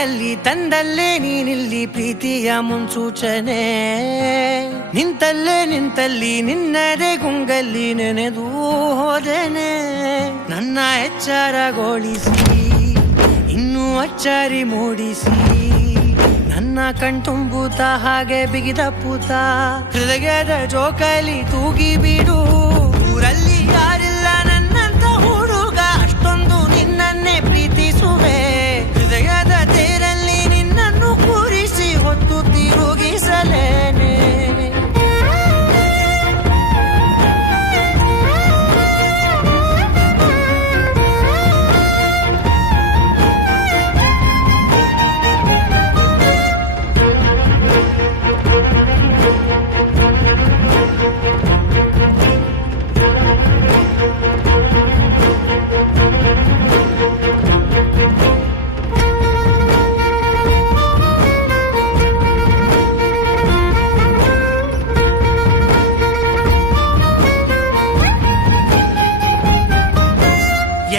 ಕೈಯಲ್ಲಿ ತಂದಲ್ಲೇ ನೀನಿಲ್ಲಿ ಪ್ರೀತಿಯ ಮುನ್ಸೂಚನೆ. ನಿಂತಲ್ಲಿ ನಿನ್ನದೇ ಗುಂಗಲ್ಲಿ ನೆನೆದು ಹೋದೆನೆ. ನನ್ನ ಎಚ್ಚರಗೊಳಿಸಿ ಇನ್ನೂ ಅಚ್ಚರಿ ಮೂಡಿಸಿ ನನ್ನ ಕಣ್ತುಂಬುತ್ತ ಹಾಗೆ ಬಿಗಿದ ಪೂತ ಹೃದಯದ ಜೋಕಾಲಿ ತೂಗಿ ಬಿಡು. ಊರಲ್ಲಿ ಯಾರಿಲ್ಲ ನನ್ನಂತ ಹುಡುಗ, ಅಷ್ಟೊಂದು ನಿನ್ನನ್ನೇ ಪ್ರೀತಿಸುವೆ. ಹೃದಯದ ತೇರಲ್ಲಿ ನಿನ್ನನ್ನು ಕೂರಿಸಿ ಹೊತ್ತು ತಿರುಗಿಸಲೇನೆ.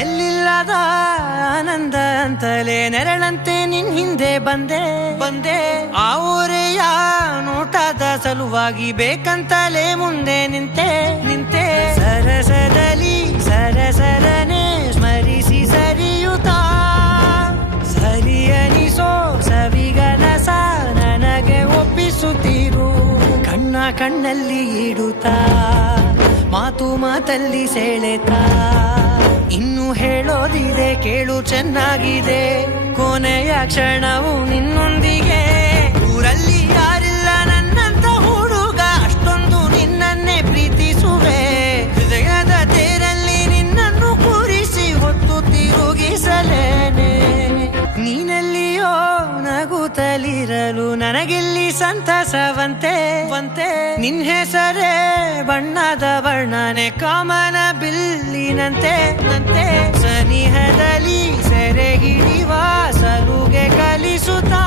ಎಲ್ಲಿಲ್ಲದ ಆನಂದ ಅಂತಲೇ ನೆರಳಂತೆ ನಿನ್ ಹಿಂದೆ ಬಂದೆ. ಆ ಊರೆಯ ನೋಟದ ಸಲುವಾಗಿ ಬೇಕಂತಲೇ ಮುಂದೆ ನಿಂತೆ. ಸರಸದಲ್ಲಿ ಸರಸರನೆ ಸ್ಮರಿಸಿ ಸರಿಯುತ್ತಾ ಸರಿಯನಿಸೋ ಸವಿಗನಸ ನನಗೆ ಒಪ್ಪಿಸುತ್ತೀರು. ಕಣ್ಣಲ್ಲಿ ಇಡುತ್ತಾ ಮಾತಲ್ಲಿ ಸೆಳೆತಾ ಇನ್ನು ಹೇಳೋದಿದೆ ಕೇಳು ಚೆನ್ನಾಗಿದೆ. ಕೊನೆಯ ಕ್ಷಣವು ನಿನ್ನೊಂದಿಗೆ. ಊರಲ್ಲಿ ಯಾರಿಲ್ಲ ನನ್ನಂತ ಹುಡುಗ, ಅಷ್ಟೊಂದು ನಿನ್ನನ್ನೇ ಪ್ರೀತಿಸುವೆ. ಹೃದಯದ ತೇರಲ್ಲಿ ನಿನ್ನನ್ನು ಕೂರಿಸಿ ಹೊತ್ತು ತಿರುಗಿಸಲೇನೆ. ನೀನೆಲ್ಲಿಯೋ ನಗುತ್ತಲಿರಲು ನನಗಿಲ್ಲಿ ಸಂತಸವಂತೆ. ನಿನ್ ಹೆಸರೇ ಬಣ್ಣದ ವರ್ಣನೆ ಕಾಮನ ಬಿಲ್ಲಿನಂತೆ. ಸನಿಹದಲ್ಲಿ ಸೆರೆ ಹಿಡಿಯುವ ಸಲುಗೆ ಕಲಿಸುತ್ತಾ